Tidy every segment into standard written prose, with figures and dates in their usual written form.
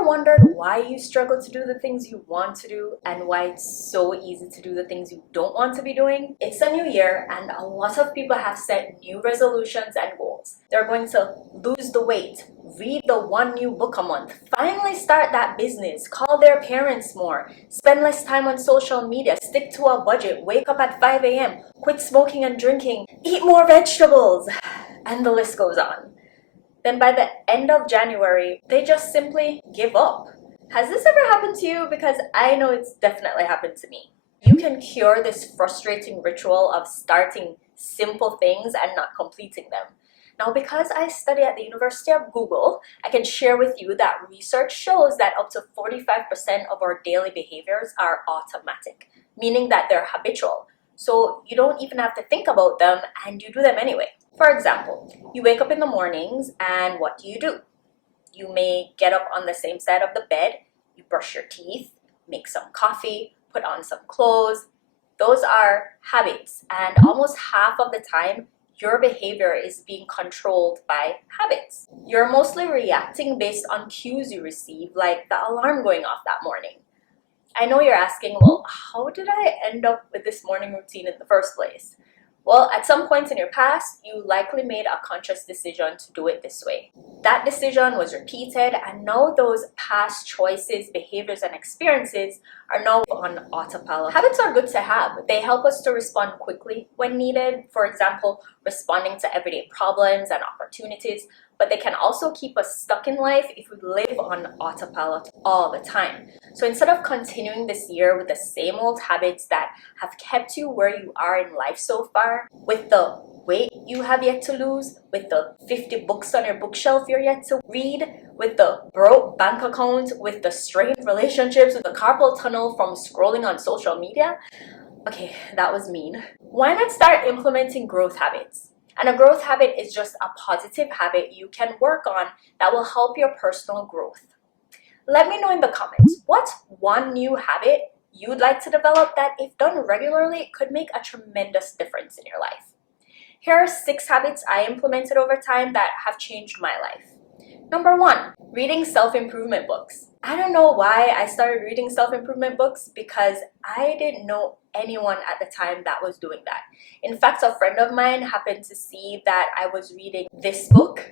ever wondered why you struggle to do the things you want to do and why it's so easy to do the things you don't want to be doing? It's a new year and a lot of people have set new resolutions and goals. They're going to lose the weight, read the one new book a month, finally start that business, call their parents more, spend less time on social media, stick to a budget, wake up at 5 a.m., quit smoking and drinking, eat more vegetables, and the list goes on. Then by the end of January, they just simply give up. Has this ever happened to you? Because I know it's definitely happened to me. You can cure this frustrating ritual of starting simple things and not completing them. Now, because I study at the University of Google, I can share with you that research shows that up to 45% of our daily behaviors are automatic, meaning that they're habitual. So you don't even have to think about them and you do them anyway. For example, you wake up in the mornings and what do? You may get up on the same side of the bed, you brush your teeth, make some coffee, put on some clothes. Those are habits, and almost half of the time, your behavior is being controlled by habits. You're mostly reacting based on cues you receive, like the alarm going off that morning. I know you're asking, well, how did I end up with this morning routine in the first place? Well, at some point in your past, you likely made a conscious decision to do it this way. That decision was repeated, and now those past choices, behaviors, and experiences are now on autopilot. Habits are good to have. They help us to respond quickly when needed. For example, responding to everyday problems and opportunities, but they can also keep us stuck in life if we live on autopilot all the time. So instead of continuing this year with the same old habits that have kept you where you are in life so far, with the weight you have yet to lose, with the 50 books on your bookshelf you're yet to read, with the broke bank account, with the strained relationships, with the carpal tunnel from scrolling on social media. Okay, that was mean. Why not start implementing growth habits? And a growth habit is just a positive habit you can work on that will help your personal growth. Let me know in the comments, what's one new habit you'd like to develop that, if done regularly, could make a tremendous difference in your life? Here are 6 habits I implemented over time that have changed my life. Number 1, reading self-improvement books. I don't know why I started reading self-improvement books, because I didn't know anyone at the time that was doing that. In fact, a friend of mine happened to see that I was reading this book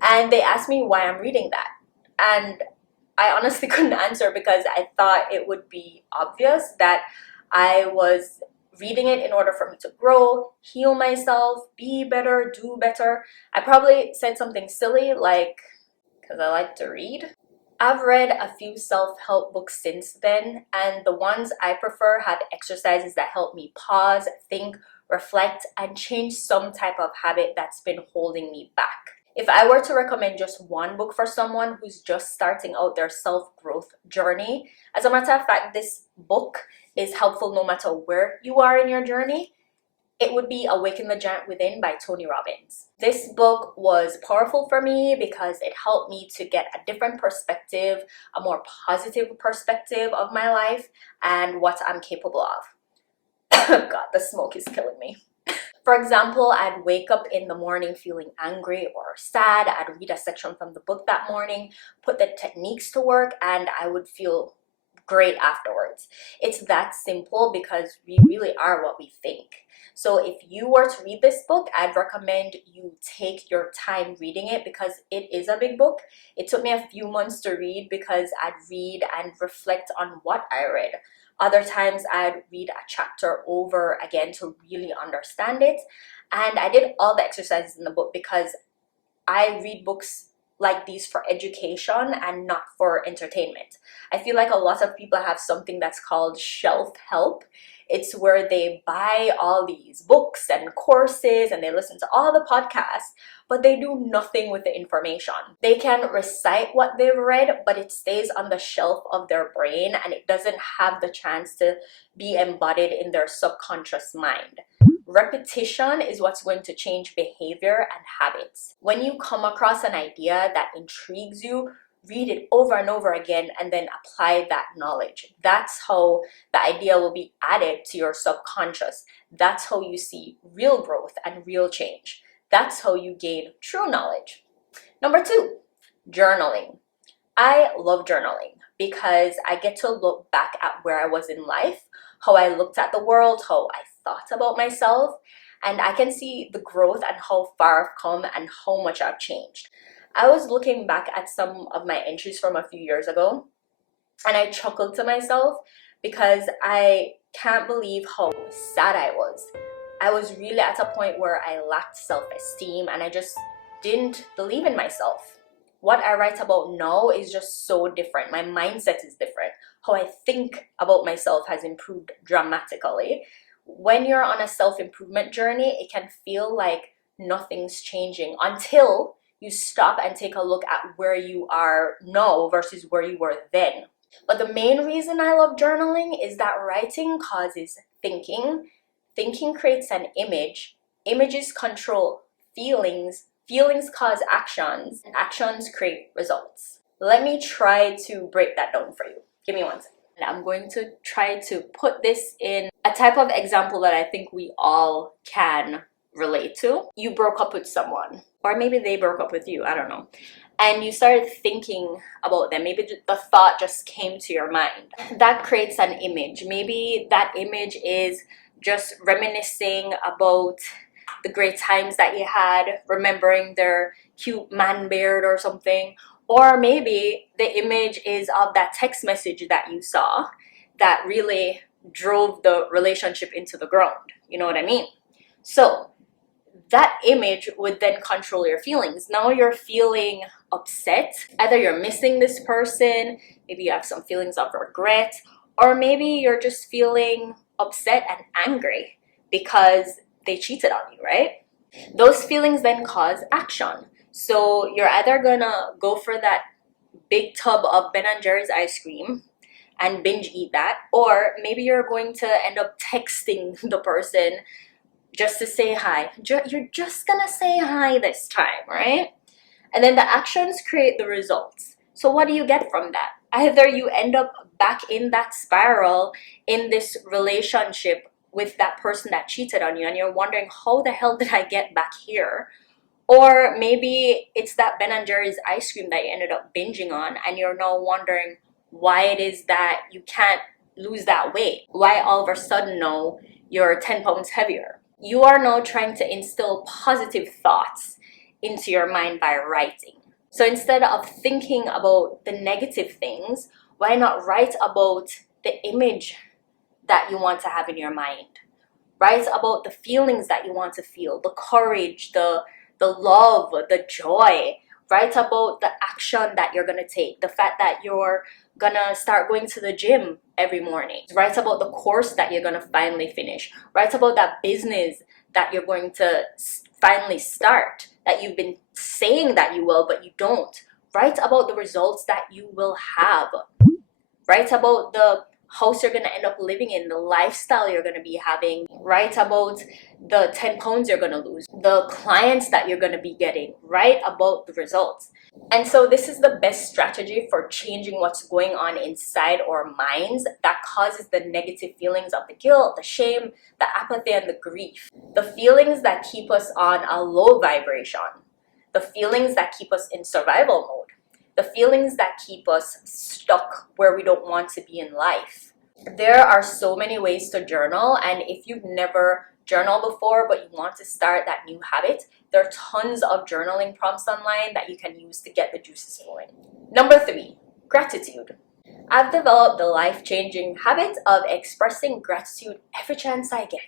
and they asked me why I'm reading that. And I honestly couldn't answer because I thought it would be obvious that I was reading it in order for me to grow, heal myself, be better, do better. I probably said something silly like, because I like to read. I've read a few self-help books since then, and the ones I prefer have exercises that help me pause, think, reflect, and change some type of habit that's been holding me back. If I were to recommend just one book for someone who's just starting out their self-growth journey, as a matter of fact, this book is helpful no matter where you are in your journey, it would be Awaken the Giant Within by Tony Robbins. This book was powerful for me because it helped me to get a different perspective, a more positive perspective of my life and what I'm capable of. God, the smoke is killing me. For example, I'd wake up in the morning feeling angry or sad. I'd read a section from the book that morning, put the techniques to work, and I would feel great afterwards. It's that simple because we really are what we think. So if you were to read this book, I'd recommend you take your time reading it because it is a big book. It took me a few months to read because I'd read and reflect on what I read. Other times I'd read a chapter over again to really understand it. And I did all the exercises in the book because I read books like these for education and not for entertainment. I feel like a lot of people have something that's called shelf help. It's where they buy all these books and courses and they listen to all the podcasts, but they do nothing with the information. They can recite what they've read, but it stays on the shelf of their brain and it doesn't have the chance to be embodied in their subconscious mind. Repetition is what's going to change behavior and habits. When you come across an idea that intrigues you, read it over and over again and then apply that knowledge. That's how the idea will be added to your subconscious. That's how you see real growth and real change. That's how you gain true knowledge. Number 2, journaling. I love journaling because I get to look back at where I was in life, how I looked at the world, how I thought about myself, and I can see the growth and how far I've come and how much I've changed. I was looking back at some of my entries from a few years ago, and I chuckled to myself because I can't believe how sad I was. I was really at a point where I lacked self-esteem and I just didn't believe in myself. What I write about now is just so different. My mindset is different. How I think about myself has improved dramatically. When you're on a self-improvement journey, it can feel like nothing's changing until you stop and take a look at where you are now versus where you were then. But the main reason I love journaling is that writing causes thinking. Thinking creates an image. Images control feelings. Feelings cause actions. And actions create results. Let me try to break that down for you. Give me one second. I'm going to try to put this in a type of example that I think we all can relate to. You broke up with someone, or maybe they broke up with you, I don't know. And you started thinking about them. Maybe the thought just came to your mind. That creates an image. Maybe that image is just reminiscing about the great times that you had, remembering their cute man beard or something. Or maybe the image is of that text message that you saw that really drove the relationship into the ground. You know what I mean? So that image would then control your feelings. Now you're feeling upset. Either you're missing this person, maybe you have some feelings of regret, or maybe you're just feeling upset and angry because they cheated on you, right? Those feelings then cause action. So you're either gonna go for that big tub of Ben and Jerry's ice cream and binge eat that, or maybe you're going to end up texting the person just to say hi. You're just gonna say hi this time, right? And then the actions create the results. So what do you get from that? Either you end up back in that spiral in this relationship with that person that cheated on you and you're wondering, how the hell did I get back here? Or maybe it's that Ben and Jerry's ice cream that you ended up binging on and you're now wondering why it is that you can't lose that weight. Why all of a sudden now you're 10 pounds heavier. You are now trying to instill positive thoughts into your mind by writing. So instead of thinking about the negative things, why not write about the image that you want to have in your mind? Write about the feelings that you want to feel, the courage, the love, the joy. Write about the action that you're going to take, the fact that you're going to start going to the gym every morning. Write about the course that you're going to finally finish. Write about that business that you're going to finally start, that you've been saying that you will, but you don't. Write about the results that you will have. Write about the house you're going to end up living in, the lifestyle you're going to be having. Write about the 10 pounds you're going to lose, the clients that you're going to be getting. Write about the results. And so this is the best strategy for changing what's going on inside our minds that causes the negative feelings of the guilt, the shame, the apathy, and the grief. The feelings that keep us on a low vibration. The feelings that keep us in survival mode. The feelings that keep us stuck where we don't want to be in life. There are so many ways to journal, and if you've never journaled before but you want to start that new habit, there are tons of journaling prompts online that you can use to get the juices flowing. Number 3, gratitude. I've developed the life-changing habit of expressing gratitude every chance I get.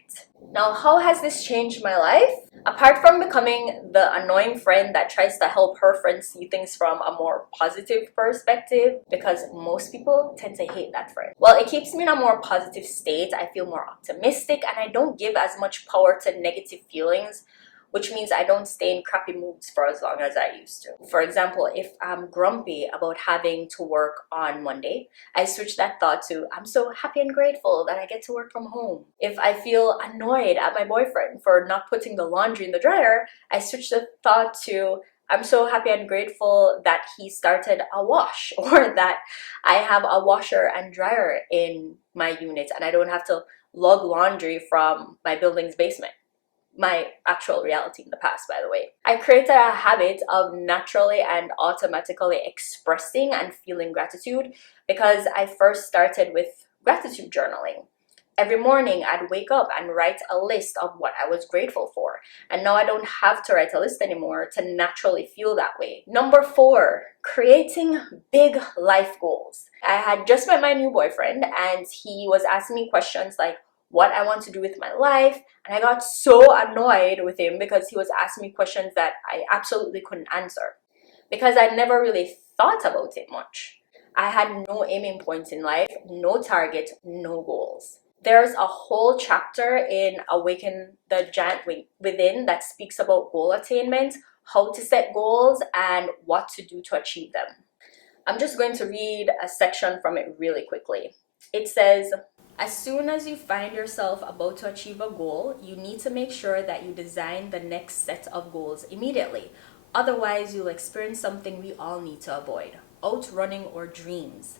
Now, how has this changed my life? Apart from becoming the annoying friend that tries to help her friends see things from a more positive perspective, because most people tend to hate that friend. Well, it keeps me in a more positive state. I feel more optimistic and I don't give as much power to negative feelings, which means I don't stay in crappy moods for as long as I used to. For example, if I'm grumpy about having to work on Monday, I switch that thought to, I'm so happy and grateful that I get to work from home. If I feel annoyed at my boyfriend for not putting the laundry in the dryer, I switch the thought to, I'm so happy and grateful that he started a wash, or that I have a washer and dryer in my unit and I don't have to lug laundry from my building's basement. my actual reality in the past, by the way. I created a habit of naturally and automatically expressing and feeling gratitude because I first started with gratitude journaling. Every morning, I'd wake up and write a list of what I was grateful for. And now I don't have to write a list anymore to naturally feel that way. Number 4, creating big life goals. I had just met my new boyfriend and he was asking me questions like what I want to do with my life. And I got so annoyed with him because he was asking me questions that I absolutely couldn't answer because I never really thought about it much. I had no aiming points in life, no target, no goals. There's a whole chapter in Awaken the Giant Within that speaks about goal attainment, how to set goals, and what to do to achieve them. I'm just going to read a section from it really quickly. It says, as soon as you find yourself about to achieve a goal, you need to make sure that you design the next set of goals immediately. Otherwise, you'll experience something we all need to avoid: outrunning our dreams.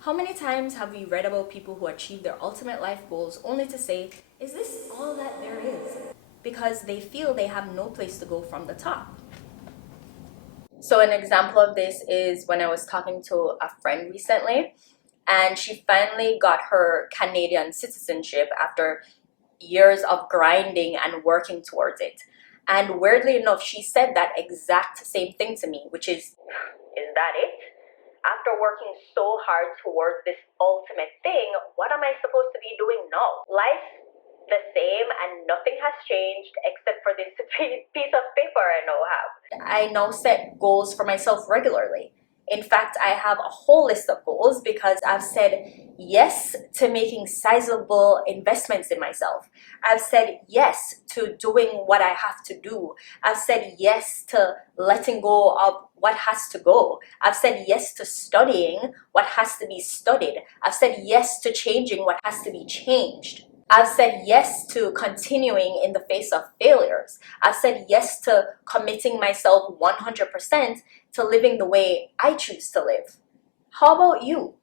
How many times have we read about people who achieve their ultimate life goals only to say, is this all that there is? Because they feel they have no place to go from the top. So an example of this is when I was talking to a friend recently, and she finally got her Canadian citizenship after years of grinding and working towards it. And weirdly enough, she said that exact same thing to me, which is that it? After working so hard towards this ultimate thing, what am I supposed to be doing now? Life the same and nothing has changed except for this piece of paper I now have. I now set goals for myself regularly. In fact, I have a whole list of goals because I've said yes to making sizable investments in myself. I've said yes to doing what I have to do. I've said yes to letting go of what has to go. I've said yes to studying what has to be studied. I've said yes to changing what has to be changed. I've said yes to continuing in the face of failures. I've said yes to committing myself 100% to living the way I choose to live. How about you?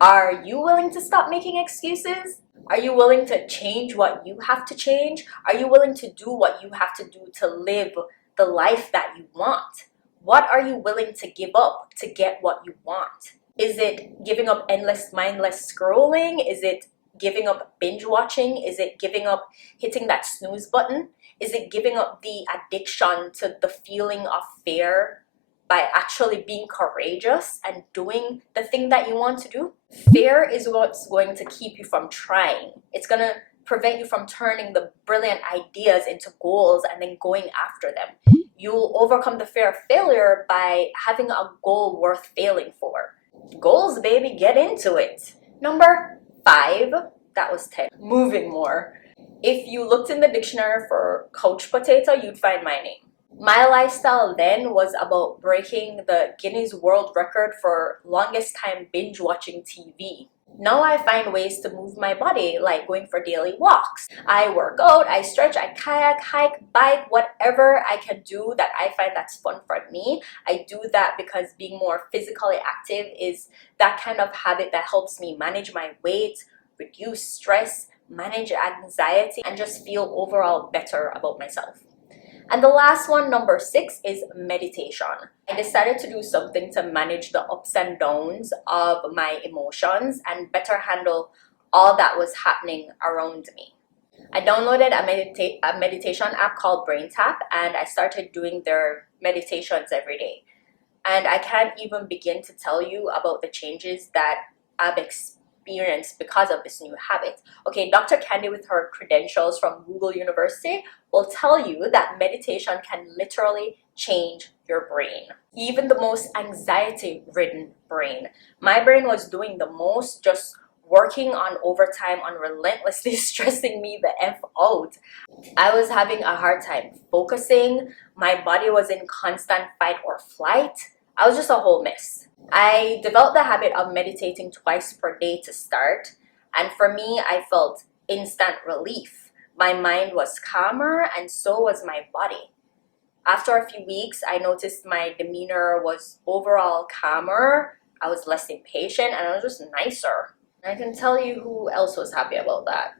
Are you willing to stop making excuses? Are you willing to change what you have to change? Are you willing to do what you have to do to live the life that you want? What are you willing to give up to get what you want? Is it giving up endless mindless scrolling? Is it giving up binge watching? Is it giving up hitting that snooze button? Is it giving up the addiction to the feeling of fear by actually being courageous and doing the thing that you want to do? Fear is what's going to keep you from trying. It's going to prevent you from turning the brilliant ideas into goals and then going after them. You'll overcome the fear of failure by having a goal worth failing for. Goals, baby, get into it. Number 5, that was 10. Moving more. If you looked in the dictionary for couch potato, you'd find my name. My lifestyle then was about breaking the Guinness World Record for longest time binge watching TV. Now I find ways to move my body, like going for daily walks. I work out, I stretch, I kayak, hike, bike, whatever I can do that I find that's fun for me. I do that because being more physically active is that kind of habit that helps me manage my weight, reduce stress, manage anxiety, and just feel overall better about myself. And the last one, number 6, is meditation. I decided to do something to manage the ups and downs of my emotions and better handle all that was happening around me. I downloaded a meditation app called BrainTap, and I started doing their meditations every day. And I can't even begin to tell you about the changes that I've experienced because of this new habit. Okay, Dr. Candy with her credentials from Google University will tell you that meditation can literally change your brain. Even the most anxiety-ridden brain. My brain was doing the most, just working on overtime, on relentlessly stressing me the F out. I was having a hard time focusing. My body was in constant fight or flight. I was just a whole mess. I developed the habit of meditating twice per day to start, and for me, I felt instant relief. My mind was calmer, and so was my body. After a few weeks, I noticed my demeanor was overall calmer, I was less impatient, and I was just nicer. I can tell you who else was happy about that.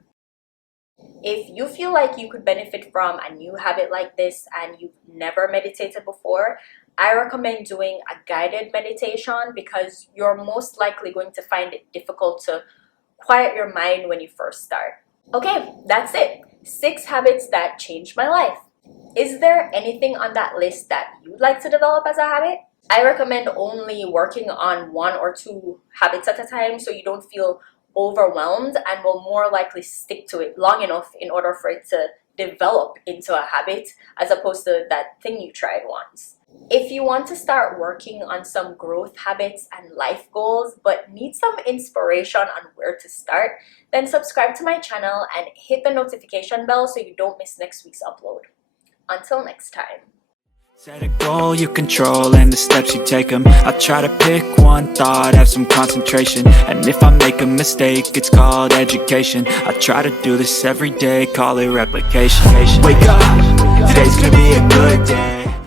If you feel like you could benefit from a new habit like this and you've never meditated before, I recommend doing a guided meditation because you're most likely going to find it difficult to quiet your mind when you first start. Okay, that's it. 6 habits that changed my life. Is there anything on that list that you'd like to develop as a habit? I recommend only working on 1 or 2 habits at a time so you don't feel overwhelmed and will more likely stick to it long enough in order for it to develop into a habit as opposed to that thing you tried once. If you want to start working on some growth habits and life goals but need some inspiration on where to start, then subscribe to my channel and hit the notification bell so you don't miss next week's upload. Until next time. Set a goal you control and the steps you take them. I try to pick one thought, have some concentration. And if I make a mistake, it's called education. I try to do this every day, call it replication. Wake up, today's gonna be a good day.